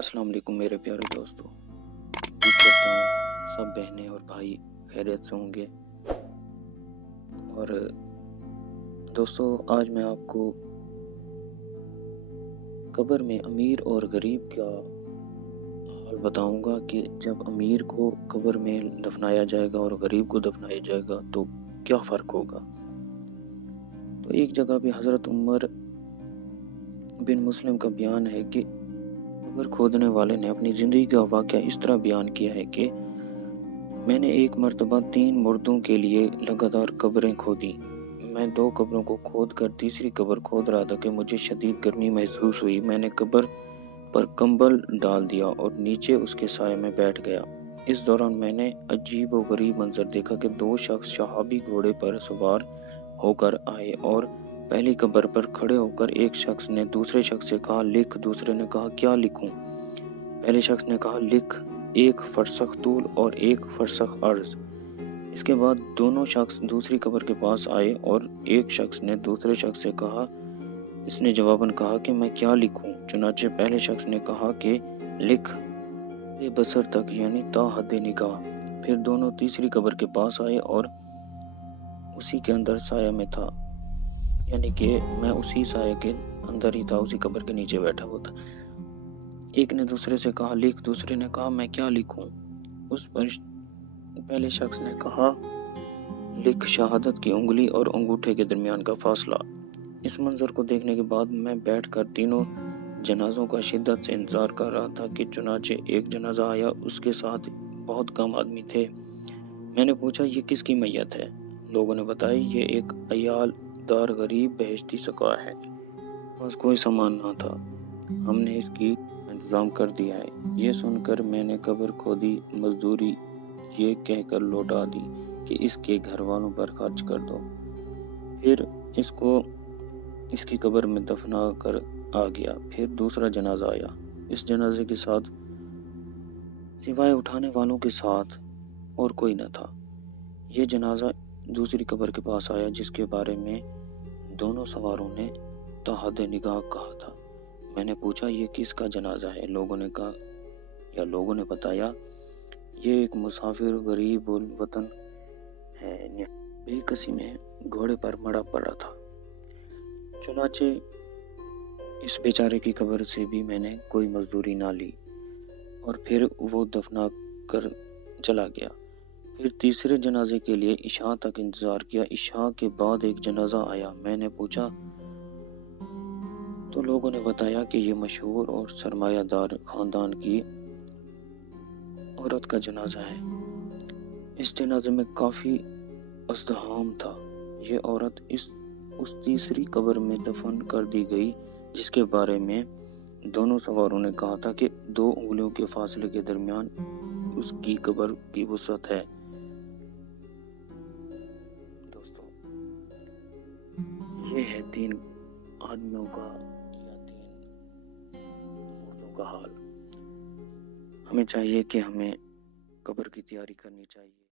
السلام علیکم میرے پیارے دوستوں، امید کرتا ہوں سب بہنیں اور بھائی خیریت سے ہوں گے۔ اور دوستوں، آج میں آپ کو قبر میں امیر اور غریب کا حال بتاؤں گا کہ جب امیر کو قبر میں دفنایا جائے گا اور غریب کو دفنایا جائے گا تو کیا فرق ہوگا۔ تو ایک جگہ پہ حضرت عمر بن مسلم کا بیان ہے کہ قبر کھودنے والے نے اپنی زندگی کا واقعہ اس طرح بیان کیا ہے کہ میں نے ایک مرتبہ 3 مردوں کے لیے لگاتار قبریں کھودی۔ میں 2 قبروں کو کھود کر تیسری قبر کھود رہا تھا کہ مجھے شدید گرمی محسوس ہوئی۔ میں نے قبر پر کمبل ڈال دیا اور نیچے اس کے سائے میں بیٹھ گیا۔ اس دوران میں نے عجیب و غریب منظر دیکھا کہ 2 شخص شہابی گھوڑے پر سوار ہو کر آئے اور پہلی قبر پر کھڑے ہو کر ایک شخص نے دوسرے شخص سے کہا لکھ۔ دوسرے نے کہا کیا لکھوں؟ پہلے شخص نے کہا لکھ 1 فرسخ طول اور 1 فرسخ عرض۔ اس کے بعد دونوں شخص دوسری قبر کے پاس آئے اور ایک شخص نے دوسرے شخص سے کہا، اس نے جواباً کہا کہ میں کیا لکھوں؟ چنانچہ پہلے شخص نے کہا کہ لکھ بصر تک، یعنی تا حد نگاہ۔ پھر دونوں تیسری قبر کے پاس آئے اور اسی کے اندر سایہ میں تھا، یعنی کہ میں اسی سایہ کے اندر ہی تھا، اسی قبر کے نیچے بیٹھا ہوا تھا۔ ایک نے دوسرے سے کہا لکھ۔ دوسرے نے کہا میں کیا لکھوں؟ اس پر پہلے شخص نے کہا لکھ شہادت کی انگلی اور انگوٹھے کے درمیان کا فاصلہ۔ اس منظر کو دیکھنے کے بعد میں بیٹھ کر تینوں جنازوں کا شدت سے انتظار کر رہا تھا کہ چنانچہ ایک جنازہ آیا، اس کے ساتھ بہت کم آدمی تھے۔ میں نے پوچھا یہ کس کی میت ہے؟ لوگوں نے بتایا یہ ایک عیال دار غریب بہشتی سکا ہے، بس کوئی سامان نہ تھا، ہم نے اس کی انتظام کر دیا ہے۔ یہ سن کر میں نے قبر کھودی مزدوری یہ کہہ کر لوٹا دی کہ اس کے گھر والوں پر خرچ کر دو۔ پھر اس کو اس کی قبر میں دفنا کر آ گیا۔ پھر دوسرا جنازہ آیا۔ اس جنازے کے ساتھ سوائے اٹھانے والوں کے ساتھ اور کوئی نہ تھا۔ یہ جنازہ دوسری قبر کے پاس آیا جس کے بارے میں دونوں سواروں نے تا حد نگاہ کہا تھا۔ میں نے پوچھا یہ کس کا جنازہ ہے؟ لوگوں نے بتایا یہ ایک مسافر غریب الوطن ہے، بے کسی میں گھوڑے پر مڑا پڑا تھا۔ چنانچہ اس بیچارے کی قبر سے بھی میں نے کوئی مزدوری نہ لی اور پھر وہ دفنا کر چلا گیا۔ پھر تیسرے جنازے کے لیے عشاء تک انتظار کیا۔ عشاء کے بعد ایک جنازہ آیا۔ میں نے پوچھا تو لوگوں نے بتایا کہ یہ مشہور اور سرمایہ دار خاندان کی عورت کا جنازہ ہے۔ اس جنازے میں کافی ازدحام تھا۔ یہ عورت اس تیسری قبر میں دفن کر دی گئی جس کے بارے میں دونوں سواروں نے کہا تھا کہ 2 انگلیوں کے فاصلے کے درمیان اس کی قبر کی وسعت ہے۔ دوستو، یہ ہے 3 آدمیوں کا یا 3 مردوں کا حال۔ ہمیں چاہیے کہ ہمیں قبر کی تیاری کرنی چاہیے۔